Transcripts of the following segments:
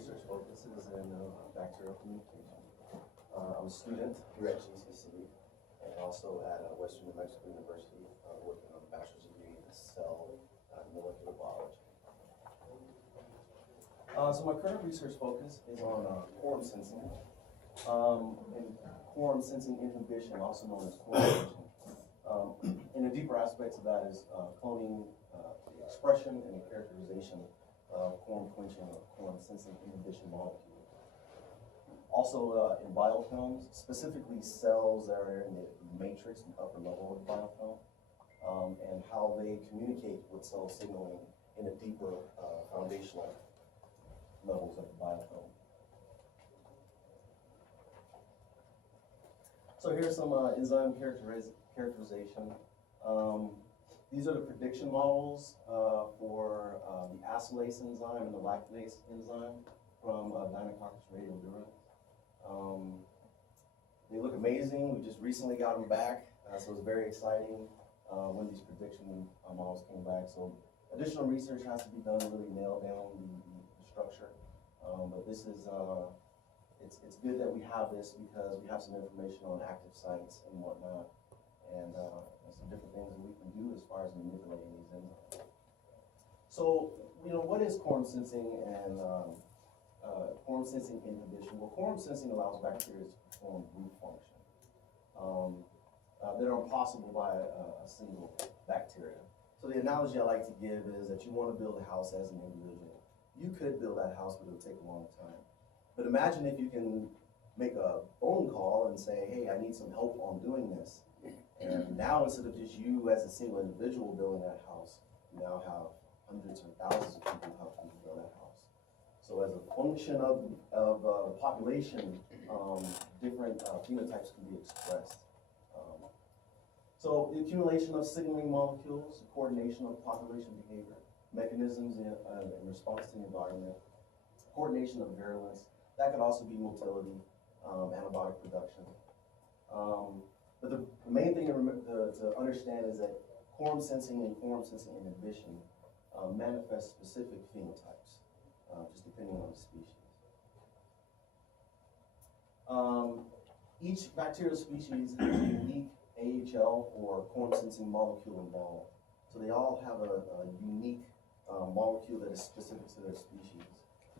research focus is in bacterial communication. I'm a student here at GCC and also at Western New Mexico University, working on a bachelor's degree in cell molecular biology. So my current research focus is on quorum sensing, and quorum sensing inhibition, also known as quorum inhibition. And the deeper aspects of that is cloning, the expression and the characterization of quorum quenching or quorum sensing inhibition molecules. Also in biofilms, specifically cells that are in the matrix, the upper level of the biofilm, and how they communicate with cell signaling in the deeper foundational levels of the biofilm. So here's some enzyme characterization. These are the prediction models for the acylase enzyme and the lactase enzyme from Deinococcus radiodurans. They look amazing. We just recently got them back, so it's very exciting when these prediction models came back. So additional research has to be done to really nail down the structure. But this is, it's good that we have this because we have some information on active sites and whatnot, and some different things that we can do as far as manipulating these enzymes. So, what is quorum sensing and quorum sensing inhibition? Well, quorum sensing allows bacteria to perform group function that are impossible by a single bacteria. So the analogy I like to give is that you want to build a house as an individual. You could build that house, but it would take a long time. But imagine if you can make a phone call and say, hey, I need some help on doing this. And now instead of just you as a single individual building that house, you now have hundreds or thousands of people helping you build that house. So as a function of the population, different phenotypes can be expressed. So the accumulation of signaling molecules, coordination of population behavior, mechanisms in response to the environment, coordination of virulence, that could also be motility, antibiotic production. But the main thing to understand is that quorum sensing and quorum sensing inhibition manifest specific phenotypes, just depending on the species. Each bacterial species has a unique AHL or quorum sensing molecule involved. So they all have a unique molecule that is specific to their species.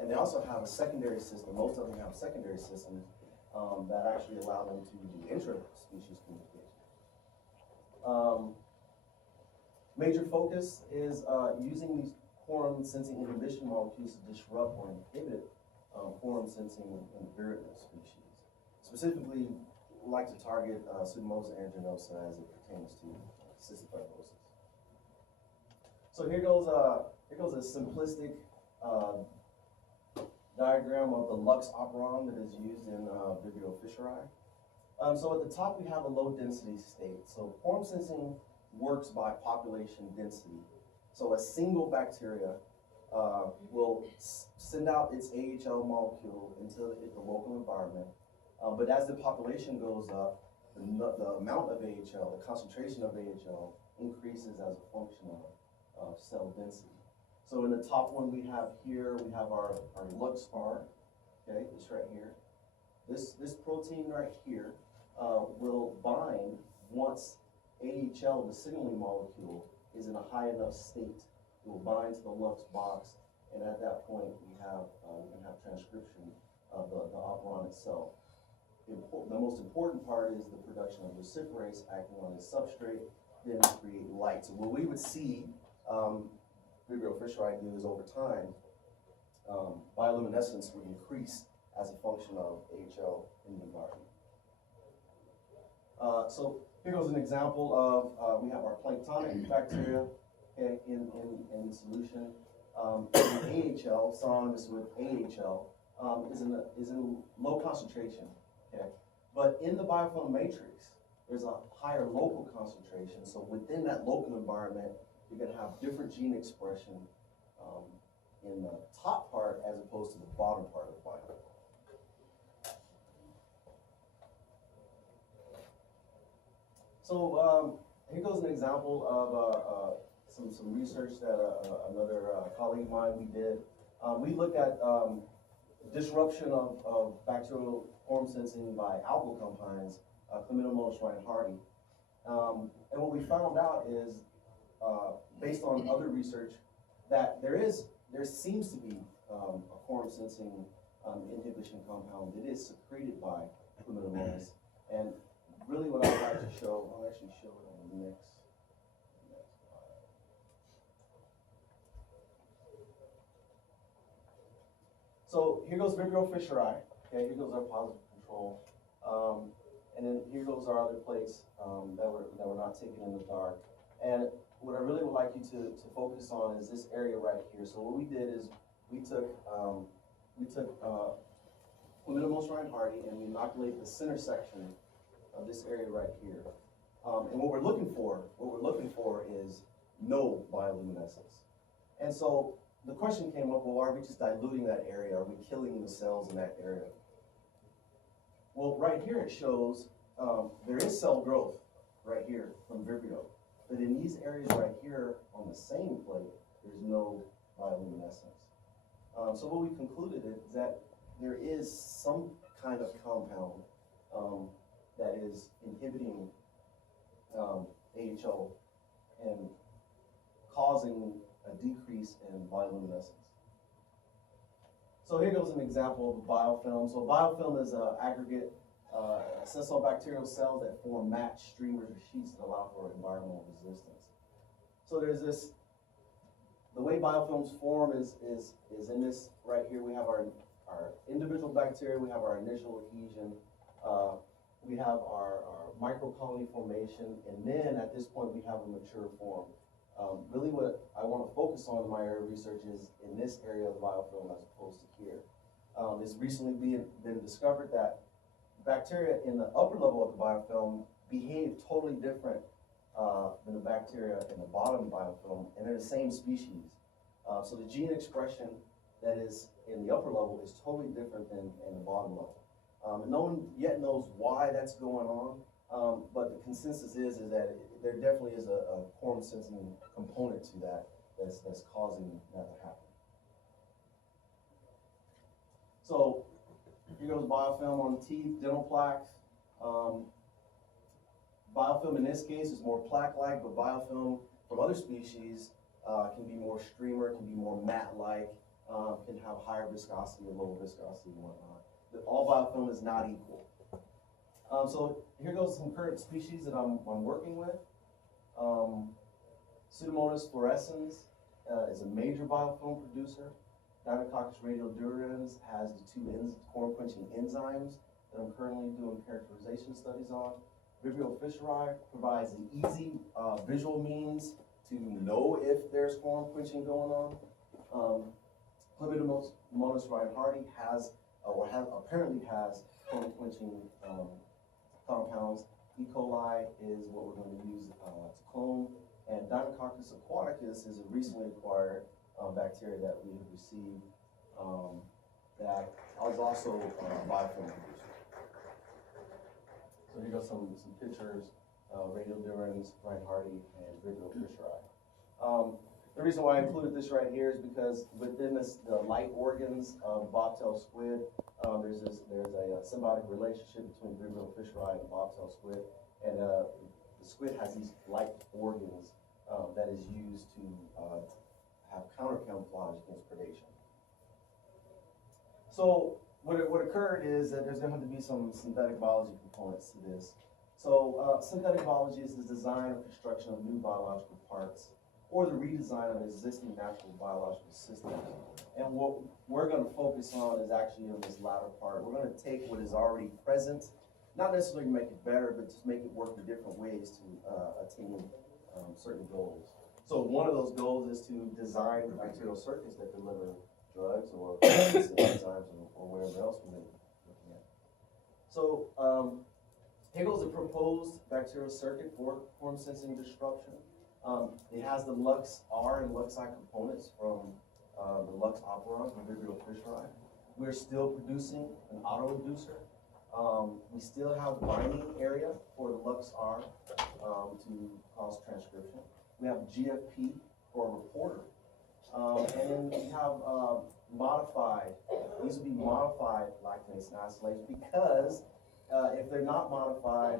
And they also have a secondary system. Most of them have secondary systems that actually allow them to do intra-species communication. Major focus is using these quorum sensing inhibition molecules to disrupt or inhibit quorum sensing in virulent species. Specifically, we like to target Pseudomonas aeruginosa as it pertains to cystic fibrosis. So here goes a simplistic diagram of the Lux operon that is used in Vibrio fischeri. So at the top we have a low density state. So quorum sensing works by population density. So a single bacteria will send out its AHL molecule into the local environment. But as the population goes up, the amount of AHL, the concentration of AHL increases as a function of cell density. So in the top one we have here, we have our Lux bar, okay, this right here. This protein right here will bind once AHL, the signaling molecule, is in a high enough state. It will bind to the Lux box, and at that point we can have transcription of the operon itself. The most important part is the production of luciferase acting on the substrate, then create light. So what we would see Vibrio fischeri do is over time, bioluminescence would increase as a function of AHL in the environment. So here goes an example of, we have our planktonic bacteria, okay, in solution. AHL, synonymous with AHL, is in low concentration, okay? But in the biofilm matrix, there's a higher local concentration. So within that local environment, you're going to have different gene expression in the top part as opposed to the bottom part of the biofilm. So here goes an example of some research that another colleague of mine we did. We looked at disruption of bacterial form sensing by alkyl compounds, Chlamydomonas hardy. And what we found out is, based on other research, that there seems to be a form sensing inhibition compound that is secreted by Chlamydomonas. And really what I'd like to show, I'll actually show it on the next slide. So here goes Vibrio fischeri. Okay, here goes our positive control. And then here goes our other plates that were not taken in the dark. And what I really would like you to focus on is this area right here. So what we did is we took Chlamydomonas hardy and we inoculated the center section of this area right here. And what we're looking for is no bioluminescence. And so the question came up, well, are we just diluting that area? Are we killing the cells in that area? Well, right here it shows there is cell growth right here from Vibrio. But in these areas right here on the same plate, there's no bioluminescence. So what we concluded is that there is some kind of compound that is inhibiting AHO and causing a decrease in bioluminescence. So here goes an example of a biofilm. So a biofilm is an aggregate sessile-bacterial cells that form matched streamers or sheets that allow for environmental resistance. So there's this, the way biofilms form is in this right here. We have our individual bacteria, we have our initial adhesion, we have our microcolony formation, and then at this point we have a mature form. Really what I want to focus on in my area of research is in this area of the biofilm as opposed to here. It's recently been discovered that bacteria in the upper level of the biofilm behave totally different than the bacteria in the bottom biofilm, and they're the same species. So the gene expression that is in the upper level is totally different than in the bottom level. No one yet knows why that's going on, but the consensus is that there definitely is a form sensing component to that's causing that to happen. So here goes biofilm on the teeth, dental plaques. Biofilm in this case is more plaque-like, but biofilm from other species can be more streamer, can be more mat-like, can have higher viscosity or lower viscosity and whatnot. But all biofilm is not equal. So here goes some current species that I'm working with. Pseudomonas fluorescens is a major biofilm producer. Dinococcus radiodurans has the two form-quenching enzymes that I'm currently doing characterization studies on. Vibrio fischeri provides an easy visual means to know if there's form quenching going on. Chlamydomonas hardy has, apparently has form quenching compounds. E. coli is what we're going to use to clone, and Dinococcus aquaticus is a recently acquired bacteria that we have received that is also a biofilm producer. So here go some pictures of radiodurans, hardy, and Vibrio fischeri. The reason why I included this right here is because within the light organs of bobtail squid, there's a symbiotic relationship between Vibrio fischeri and the bobtail squid, and the squid has these light organs that is used to have counter camouflage against predation. So what occurred is that there's going to have to be some synthetic biology components to this. So synthetic biology is the design or construction of new biological parts or the redesign of existing natural biological systems. And what we're going to focus on is actually on this latter part. We're going to take what is already present, not necessarily make it better, but just make it work in different ways to attain certain goals. So one of those goals is to design bacterial circuits that deliver drugs or enzymes or whatever else we may be looking at. So here goes a proposed bacterial circuit for form sensing disruption. It has the Lux R and Lux I components from the Lux operon from Vibrio fischeri. We're still producing an autoinducer. We still have binding area for the Lux R to cause transcription. We have GFP for a reporter. And then we have modified these would be modified lactase acetates because if they're not modified,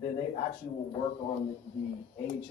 then they actually will work on the AHA